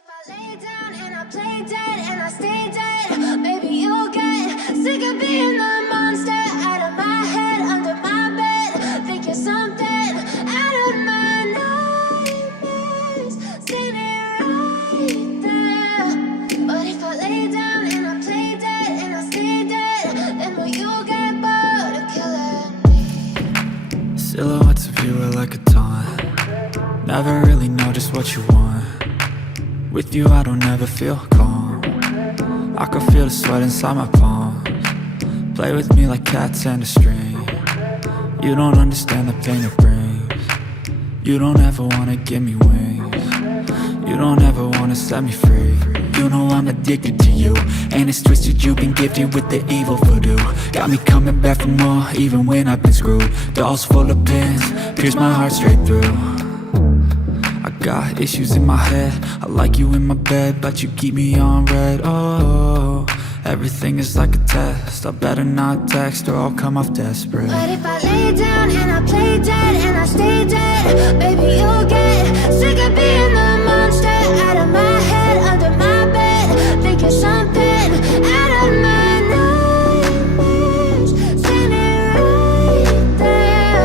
if I lay down and I play dead and I stay dead, maybe you'll get sick of being the monster out of my head, under my bed, thinking something out of my nightmares, standing right there. But if I lay down and I play dead and I stay dead, then will you get bored of killing me? Silhouettes of you are like a taunt. Never really know just what you want. With you I don't ever feel calm. I can feel the sweat inside my palms. Play with me like cats and a string. You don't understand the pain it brings. You don't ever wanna give me wings. You don't ever wanna set me free. You know I'm addicted to you, and it's twisted, you've been gifted with the evil voodoo. Got me coming back for more, even when I've been screwed. Dolls full of pins, pierce my heart straight through. I got issues in my head, I like you in my bed, but you keep me on red. Oh, everything is like a test, I better not text or I'll come off desperate. But if I lay down and I play dead and I stay dead, baby you'll get sick of being the monster out of my head, under my bed, thinking something out of my nightmares, standing right there.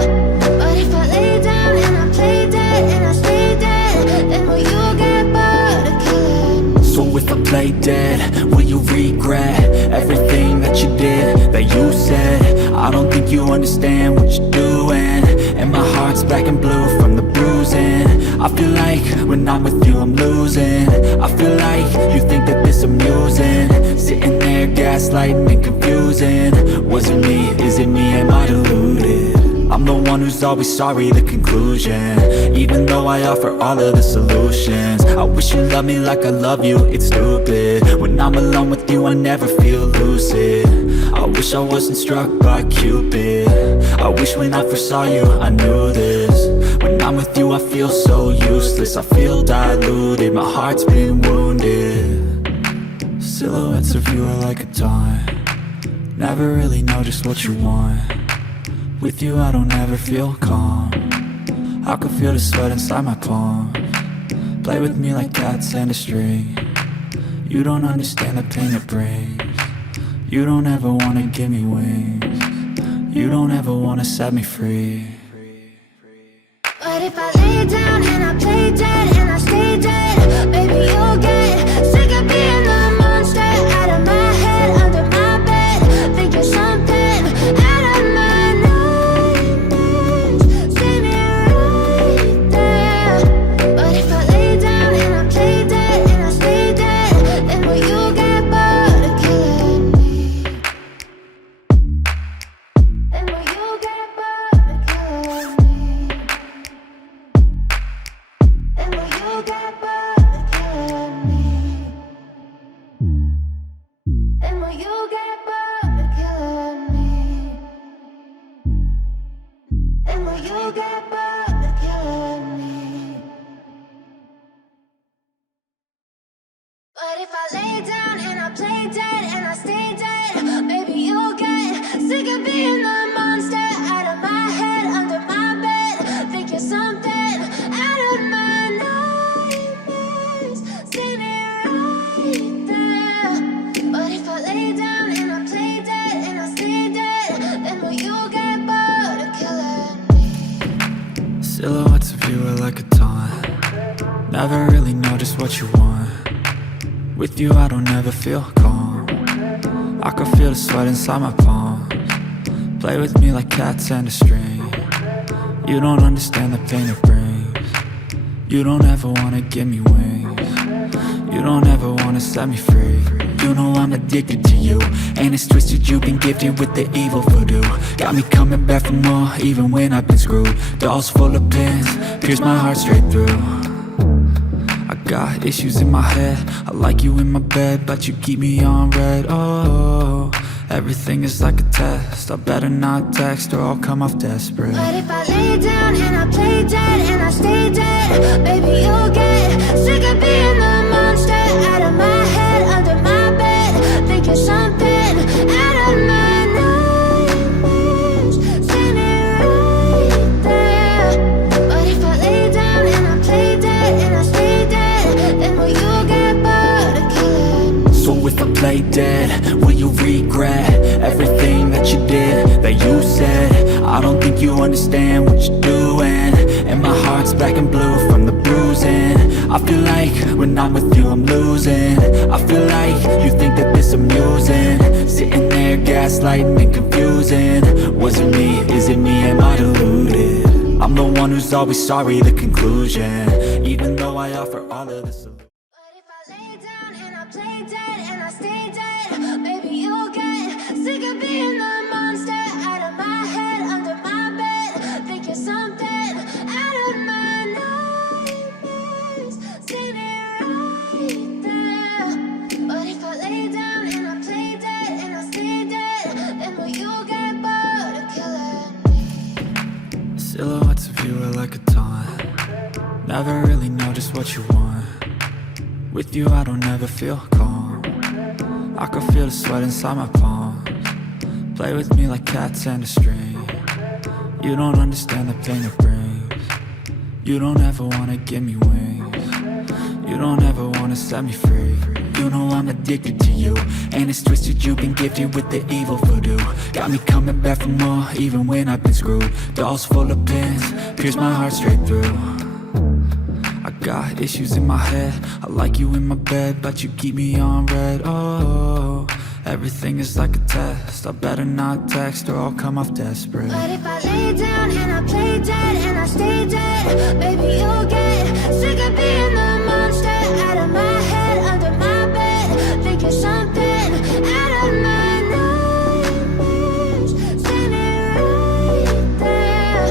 But if I lay down and I play dead and I stay dead, then will you get bored of killing me? So if I play dead, will you regret everything that you did, that you said? I don't think you understand what you're doing, and my heart's black and blue from the bruising. I feel like when I'm with you I'm losing. I feel like you think that this amusing, sitting there gaslighting and confusing. Was it me? Is it me? Am I deluded? I'm the one who's always sorry, the conclusion, even though I offer all of the solutions. I wish you loved me like I love you, it's stupid. When I'm alone with you I never feel lucid. I wish I wasn't struck by Cupid. I wish when I first saw you I knew this. When I'm with you I feel so useless, I feel diluted, my heart's been wounded. Silhouettes of you are like a taunt. Never really know just what you want. With you I don't ever feel calm. I can feel the sweat inside my palms. Play with me like cats and a string. You don't understand the pain it brings. You don't ever wanna give me wings. You don't ever wanna set me free. But if I lay down and I play dead and I stay dead, baby you'll get sick of being the monster out of my head, under my bed, thinking something out of my nightmares, standing right there. But if I lay down and I play dead and I stay dead, then will you get bored of killing me? Then will you get bored of killing me? And will you get bored of killing me? And will you get bored of killing me? And will you get bored of killing me? But if I lay down and I play dead and I stay dead, baby you'll get sick of being the monster out of my head, under my bed, thinking something out of my nightmares, standing right there. But if I lay down and I play dead and I stay dead, then will you get bored of killing me? Silhouettes of you are like a taunt. Never really know just what you want. With you I don't ever feel calm. I can feel the sweat inside my palms. Play with me like cats and a string. You don't understand the pain it brings. You don't ever wanna give me wings. You don't ever wanna set me free. You know I'm addicted to you, and it's twisted, you've been gifted with the evil voodoo. Got me coming back for more, even when I've been screwed. Dolls full of pins, pierce my heart straight through. I got issues in my head, I like you in my bed, but you keep me on red. Oh, everything is like a test, I better not text or I'll come off desperate. But if I lay down and I play dead and I stay dead, baby you'll get sick of being the monster out of my head, under my bed, thinking something out of my nightmares, standing right there. But if I lay down and I play dead and I stay dead, then will you get play dead? Will you regret everything that you did, that you said? I don't think you understand what you're doing, and my heart's black and blue from the bruising. I feel like when I'm with you I'm losing. I feel like you think that this amusing, sitting there gaslighting and confusing. Was it me? Is it me? Am I deluded? I'm the one who's always sorry, the conclusion, even though I offer all of the solutions. But if I lay down and I play dead and I stay dead, maybe you'll get sick of being the monster out of my head, under my bed. Think you're something out of my nightmares, standing right there. But if I lay down and I play dead and I stay dead, then will you get bored of killing me? Silhouettes of you are like a taunt. Never really know just what you want. With you I don't ever feel calm. I can feel the sweat inside my palms. Play with me like cats and a string. You don't understand the pain it brings. You don't ever wanna give me wings. You don't ever wanna set me free. You know I'm addicted to you, and it's twisted, you've been gifted with the evil voodoo. Got me coming back for more, even when I've been screwed. Dolls full of pins, pierce my heart straight through. I got issues in my head, I like you in my bed, but you keep me on red. Oh, everything is like a test, I better not text or I'll come off desperate. But if I lay down and I play dead and I stay dead, baby you'll get sick of being the monster out of my head, under my bed. Think you're something out of my nightmares, standing right there.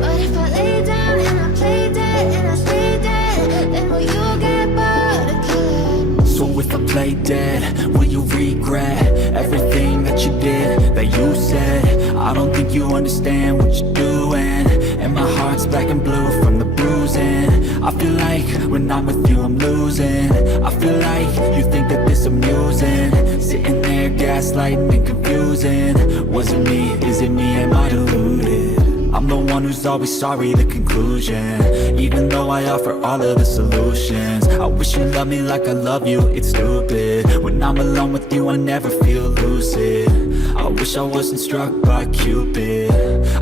But if I lay down and I play dead and I stay dead, then will you get bored of killing me? So if I play dead, will you regret everything that you did, that you said? I don't think you understand what you're doing, and my heart's black and blue from the bruising. I feel like when I'm with you I'm losing. I feel like you think that this amusing, sitting there gaslighting and confusing. Was it me? Is it me? Am I deluded? I'm the one who's always sorry, the conclusion, even though I offer all of the solutions. I wish you loved me like I love you, it's stupid. When I'm alone with you I never feel lucid. I wish I wasn't struck by Cupid.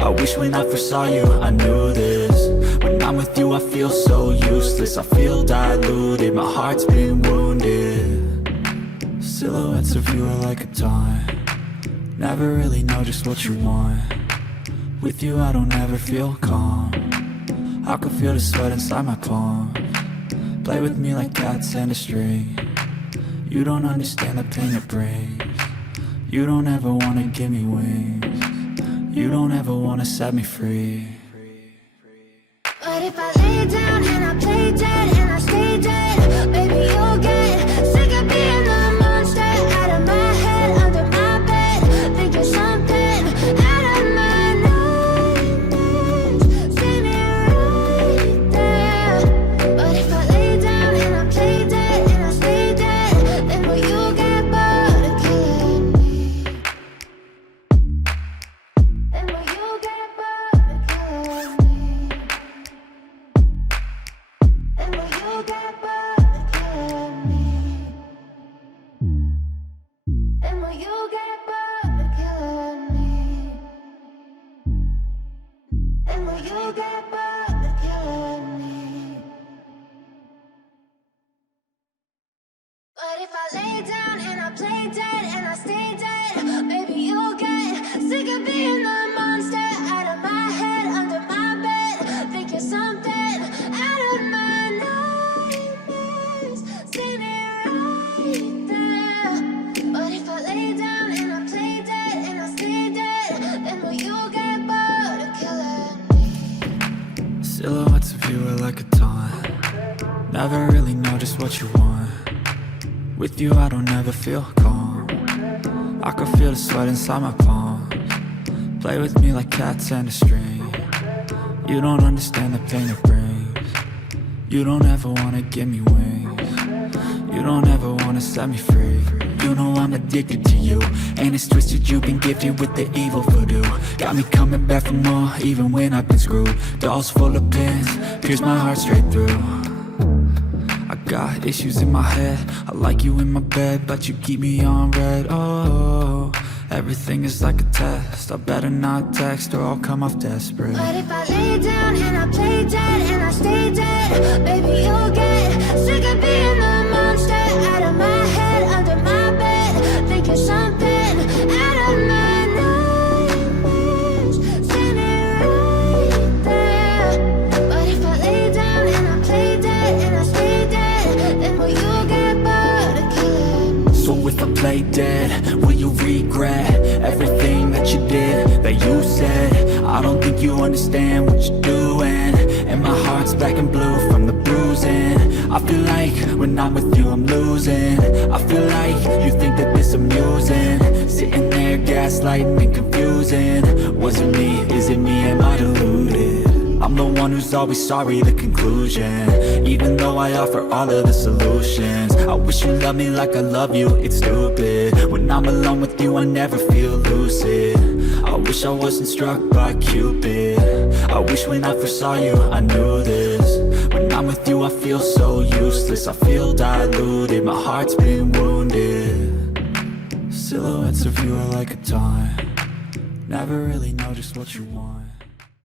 I wish when I first saw you I knew this. When I'm with you I feel so useless, I feel diluted, my heart's been wounded. Silhouettes of you are like a taunt. Never really know just what you want. With you I don't ever feel calm. I can feel the sweat inside my palms. Play with me like cats and a string. You don't understand the pain it brings. You don't ever wanna give me wings. You don't ever wanna set me free. But if I lay down and I play dead and I stay dead, baby you'll get sick of being the monster out of my head, under my bed. Think you're something out of my nightmares, standing right there. But if I lay down and I play dead and I stay dead, then will you get bored of killing me? Then will you get bored of killing me? And will you get bored of killing me? And will you get bored of killing me? And will you get bored of killing me? But if I lay down and I play dead and I stay dead, baby you'll get sick of being the monster out of my head, under my bed. Think you're something out of my nightmares, standing right there. But if I lay down and I play dead and I stay dead, then will you get bored of killing me? Silhouettes of you are like a taunt. Never really know just what you want. With you I don't ever feel calm. I can feel the sweat inside my palms. Play with me like cats and a string. You don't understand the pain it brings. You don't ever wanna give me wings. You don't ever wanna set me free. You know I'm addicted to you, and it's twisted, you've been gifted with the evil voodoo. Got me coming back for more, even when I've been screwed. Dolls full of pins, pierce my heart straight through. I Got issues in my head, I like you in my bed, but you keep me on red. Oh, everything is like a test, I better not text or I'll come off desperate. But if I lay down and I play dead and I stay dead, baby, you'll get sick of being the monster out of my head, under my bed, thinking something out of my nightmares, standing right there. But if I lay down and I play dead and I stay dead, then will you get bored of killing? So if I play dead, will you regret everything that you did, that you said? I don't think you understand what you're doing, and my heart's black and blue from the bruising. I feel like when I'm with you I'm losing. I feel like you think that this amusing, sitting there gaslighting and confusing. Was it me? Is it me? Am I deluded? I'm the one who's always sorry, the conclusion, even though I offer all of the solutions. I wish you loved me like I love you, it's stupid. When I'm alone with you I never feel lucid. I wish I wasn't struck by Cupid. I wish when I first saw you I knew this. When I'm with you I feel so useless, I feel diluted, my heart's been wounded. Silhouettes of you are like a taunt, never really know just what you want.